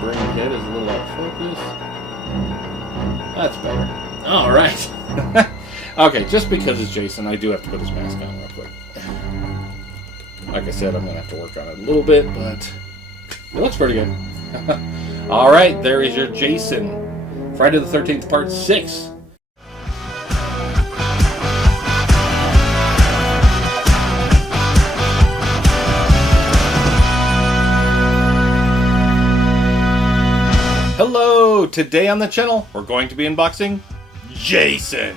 brain head is a little out of focus. That's better. All right. Okay, just because it's Jason, I do have to put his mask on real quick. Like I said, I'm going to have to work on it a little bit, but it looks pretty good. All right, there is your Jason. Friday the 13th, Part 6. Hello! Today on the channel, we're going to be unboxing Jason.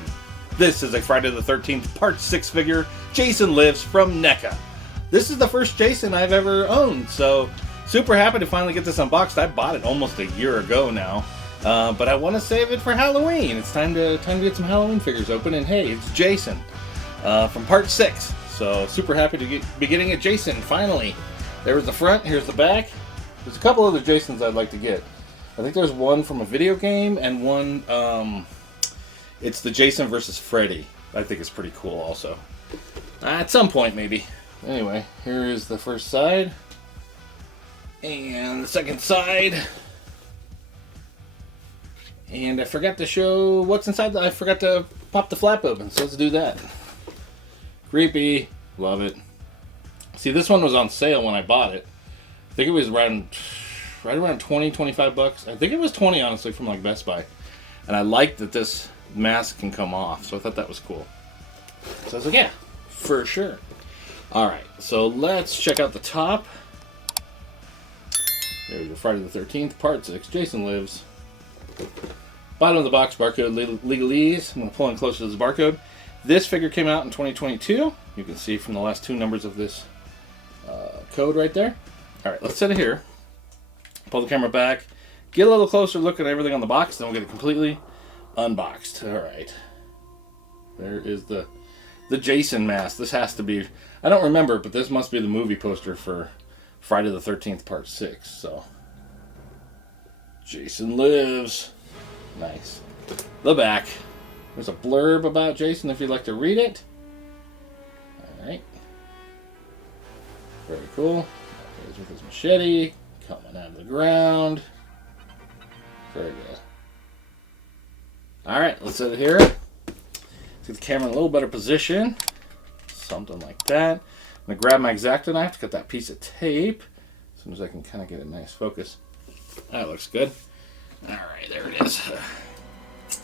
This is a Friday the 13th Part 6 figure, Jason Lives from NECA. This is the first Jason I've ever owned, so super happy to finally get this unboxed. I bought it almost a year ago now, but I want to save it for Halloween. It's time to get some Halloween figures open, and hey, it's Jason from Part 6. So super happy to be getting a Jason finally. There was the front, here's the back. There's a couple other Jasons I'd like to get. I think there's one from a video game, and one, it's the Jason versus Freddy. I think it's pretty cool also. At some point, maybe. Anyway, here is the first side. And the second side. And I forgot to show what's inside. I forgot to pop the flap open, so let's do that. Creepy. Love it. See, this one was on sale when I bought it. I think it was right around 20, 25 bucks. I think it was 20, honestly, from like Best Buy. And I like that this mask can come off, so I thought that was cool. So I was like, yeah, for sure. Alright, so let's check out the top. There we go, Friday the 13th, Part 6, Jason Lives. Bottom of the box, barcode legalese. I'm going to pull in closer to this barcode. This figure came out in 2022. You can see from the last two numbers of this code right there. Alright, let's set it here. Pull the camera back. Get a little closer look at everything on the box, then we'll get it completely unboxed. Alright. There is the Jason mask. This has to be, I don't remember, but this must be the movie poster for Friday the 13th Part 6. So, Jason Lives. Nice. The back. There's a blurb about Jason if you'd like to read it. Alright. Very cool. He's with his machete. Coming out of the ground. Very good. Alright, let's set it here. Let's get the camera in a little better position. Something like that. I'm going to grab my X-Acto knife to cut that piece of tape. As soon as I can kind of get a nice focus. That looks good. Alright, there it is.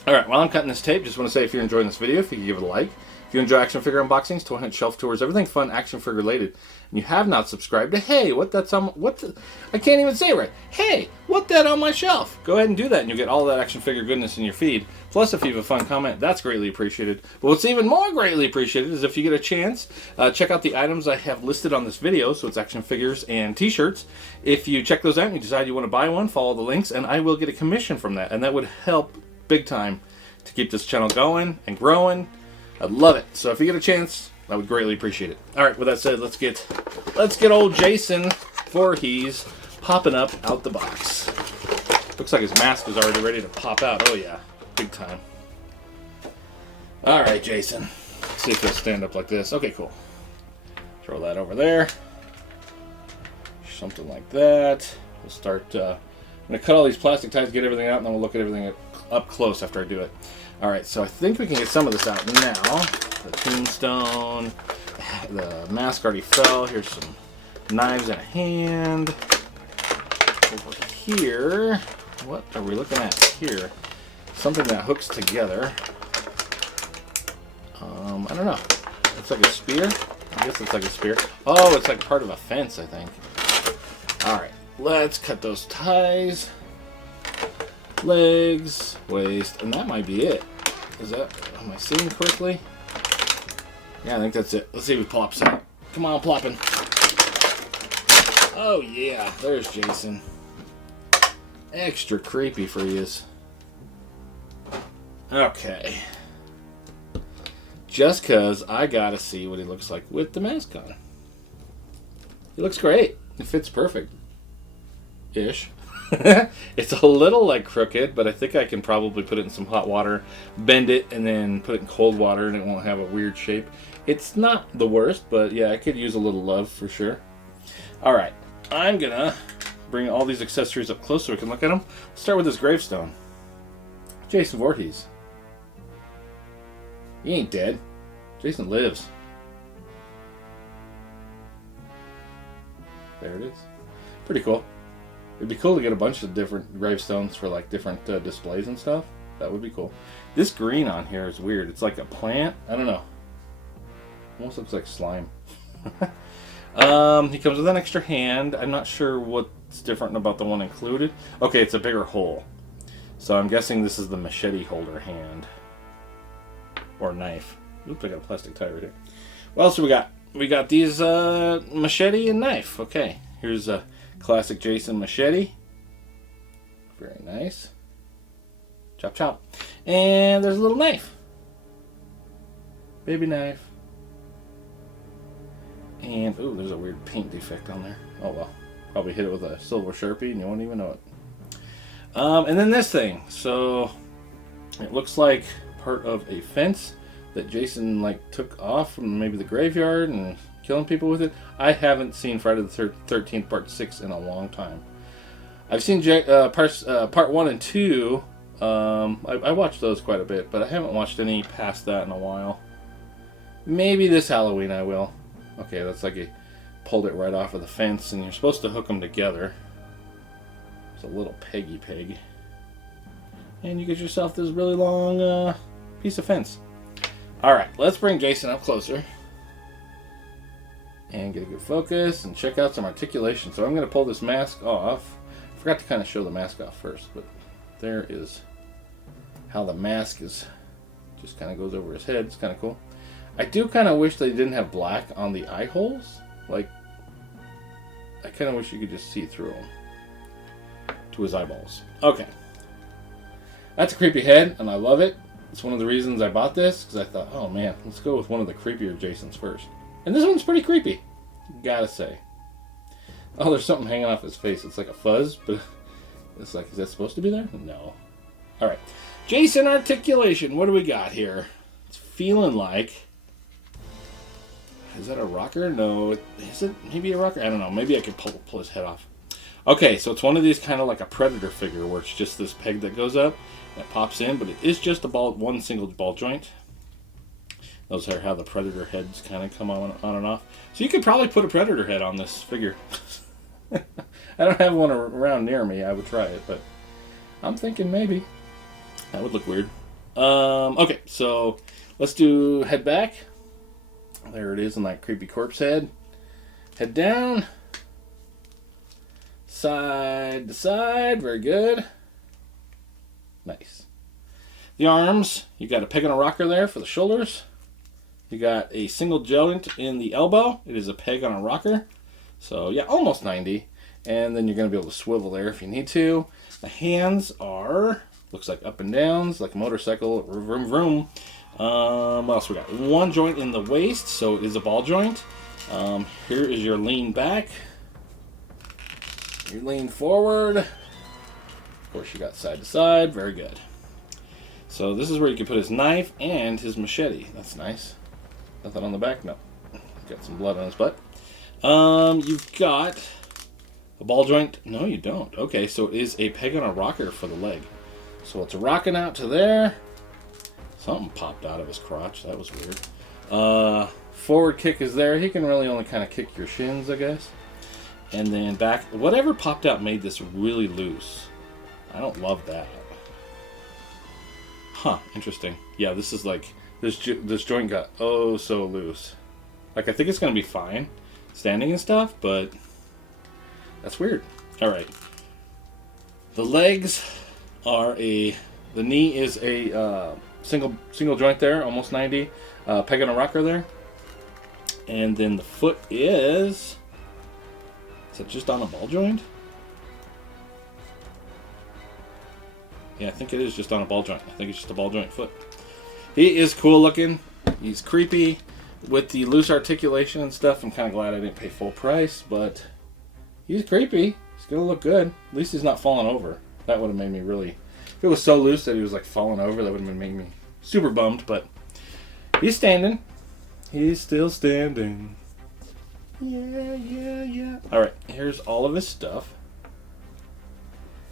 Alright, while I'm cutting this tape, just want to say if you're enjoying this video, if you can give it a like. If you enjoy action figure unboxings, toy hunt, shelf tours, everything fun action figure related, and you have not subscribed to Hey, I can't even say it right. Hey, what that on my shelf? Go ahead and do that, and you'll get all that action figure goodness in your feed. Plus, if you have a fun comment, that's greatly appreciated. But what's even more greatly appreciated is if you get a chance, check out the items I have listed on this video. So it's action figures and t-shirts. If you check those out and you decide you want to buy one, follow the links, and I will get a commission from that. And that would help big time to keep this channel going and growing. I'd love it. So if you get a chance, I would greatly appreciate it. All right, with that said, let's get old Jason VOORHEES popping up out the box. Looks like his mask is already ready to pop out. Oh yeah, big time. All right, Jason. Let's see if he'll stand up like this. Okay, cool. Throw that over there. Something like that. We'll start. I'm gonna cut all these plastic ties, get everything out, and then we'll look at everything up close after I do it. Alright, so I think we can get some of this out now. The tombstone, the mask already fell. Here's some knives and a hand. Over here, what are we looking at here? Something that hooks together. I don't know. It's like a spear? I guess it's like a spear. Oh, it's like part of a fence, I think. Alright, let's cut those ties. Legs, waist, and that might be it. Am I seeing correctly? Yeah, I think that's it. Let's see if he plops out. Come on, plopping. Oh yeah, there's Jason. Extra creepy for yous. Okay. Just cause I gotta see what he looks like with the mask on. He looks great. It fits perfect. Ish. It's a little like crooked, but I think I can probably put it in some hot water, bend it, and then put it in cold water, and it won't have a weird shape. It's not the worst, but yeah, I could use a little love for sure. Alright, I'm gonna bring all these accessories up close so we can look at them. Let's start with this gravestone. Jason Voorhees. He ain't dead. Jason lives. There it is. Pretty cool. It'd be cool to get a bunch of different gravestones for like different displays and stuff. That would be cool. This green on here is weird. It's like a plant. I don't know. Almost looks like slime. He comes with an extra hand. I'm not sure what's different about the one included. Okay, it's a bigger hole. So I'm guessing this is the machete holder hand. Or knife. Oops, I got a plastic tie right here. What else do we got? We got these machete and knife. Okay, here's a classic Jason machete. Very nice. Chop, chop. And there's a little knife. Baby knife. And, ooh, there's a weird paint defect on there. Oh, well. Probably hit it with a silver Sharpie and you won't even know it. And then this thing. So, it looks like part of a fence that Jason, like, took off from maybe the graveyard and killing people with it. I haven't seen Friday the 13th Part 6 in a long time. I've seen Part 1 and 2. I watched those quite a bit, but I haven't watched any past that in a while. Maybe this Halloween I will. Okay, that's like he pulled it right off of the fence, and you're supposed to hook them together. It's a little peggy peg. And you get yourself this really long piece of fence. Alright, let's bring Jason up closer. And get a good focus, and check out some articulation. So I'm going to pull this mask off. I forgot to kind of show the mask off first, but there is how the mask is. Just kind of goes over his head. It's kind of cool. I do kind of wish they didn't have black on the eye holes. Like, I kind of wish you could just see through them to his eyeballs. Okay. That's a creepy head, and I love it. It's one of the reasons I bought this, because I thought, oh man, let's go with one of the creepier Jasons first. And this one's pretty creepy, gotta say. Oh, there's something hanging off his face. It's like a fuzz, but it's like, is that supposed to be there? No. Alright. Jason Articulation, what do we got here? It's feeling like... Is that a rocker? No. Is it maybe a rocker? I don't know. Maybe I could pull his head off. Okay, so it's one of these kind of like a Predator figure where it's just this peg that goes up and it pops in, but it is just one single ball joint. Those are how the Predator heads kind of come on and off. So you could probably put a Predator head on this figure. I don't have one around near me. I would try it, but I'm thinking maybe. That would look weird. Okay, so let's do head back. There it is in that creepy corpse head. Head down. Side to side. Very good. Nice. The arms. You got a peg and a rocker there for the shoulders. You got a single joint in the elbow. It is a peg on a rocker. So, yeah, almost 90. And then you're going to be able to swivel there if you need to. The hands are, looks like up and downs, like a motorcycle. Vroom, vroom. What else we got? One joint in the waist, so it is a ball joint. Here is your lean back. You lean forward. Of course, you got side to side. Very good. So this is where you can put his knife and his machete. That's nice. Nothing on the back? No. Got some blood on his butt. You've got a ball joint. No, you don't. Okay, so it is a peg on a rocker for the leg. So it's rocking out to there. Something popped out of his crotch. That was weird. Forward kick is there. He can really only kind of kick your shins, I guess. And then back. Whatever popped out made this really loose. I don't love that. Huh. Interesting. Yeah, this is like... This joint got oh so loose. Like, I think it's going to be fine standing and stuff, but that's weird. Alright. The legs are a... The knee is a single joint there, almost 90. Peg and a rocker there. And then the foot is... Is it just on a ball joint? Yeah, I think it is just on a ball joint. I think it's just a ball joint foot. He is cool looking. He's creepy with the loose articulation and stuff. I'm kind of glad I didn't pay full price, but he's creepy. He's going to look good. At least he's not falling over. That would have made me really... If it was so loose that he was like falling over, that would have made me super bummed, but he's standing. He's still standing. Yeah, yeah, yeah. Alright, here's all of his stuff.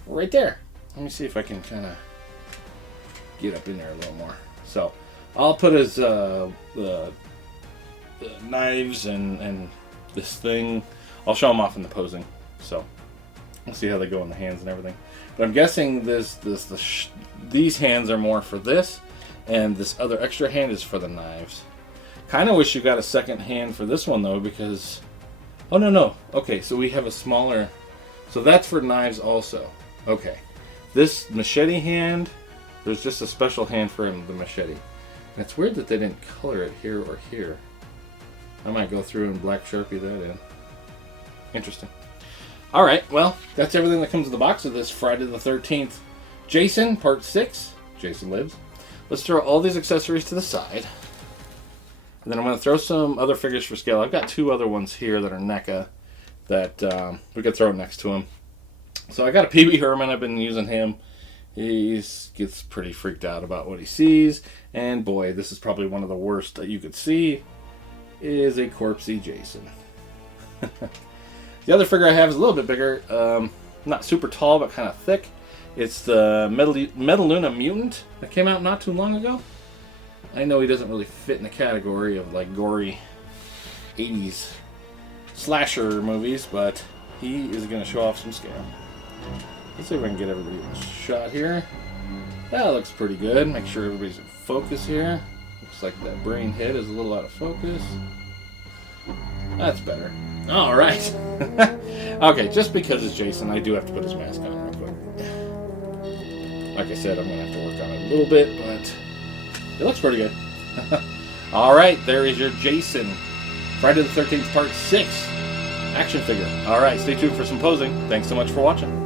right there. Let me see if I can kind of get up in there a little more. So I'll put his the knives and this thing. I'll show them off in the posing. So we'll see how they go in the hands and everything. But I'm guessing these hands are more for this, and this other extra hand is for the knives. Kind of wish you got a second hand for this one though, because oh no. Okay, so we have a smaller. So that's for knives also. Okay, this machete hand. There's just a special hand for him, the machete. And it's weird that they didn't color it here or here. I might go through and black Sharpie that in. Interesting. Alright, well, that's everything that comes in the box of this Friday the 13th. Jason, part 6. Jason Lives. Let's throw all these accessories to the side. And then I'm going to throw some other figures for scale. I've got 2 other ones here that are NECA that we could throw next to him. So I got a PB Herman. I've been using him. He gets pretty freaked out about what he sees. And boy, this is probably one of the worst that you could see, is a corpsey Jason. The other figure I have is a little bit bigger. Not super tall, but kind of thick. It's the Metaluna Mutant that came out not too long ago. I know he doesn't really fit in the category of like gory 80s slasher movies, but he is going to show off some scale. Let's see if I can get everybody in the shot here. That looks pretty good. Make sure everybody's in focus here. Looks like that brain head is a little out of focus. That's better. Alright. Okay, just because it's Jason, I do have to put his mask on real quick. Like I said, I'm going to have to work on it a little bit, but it looks pretty good. Alright, there is your Jason. Friday the 13th, part 6. Action figure. Alright, stay tuned for some posing. Thanks so much for watching.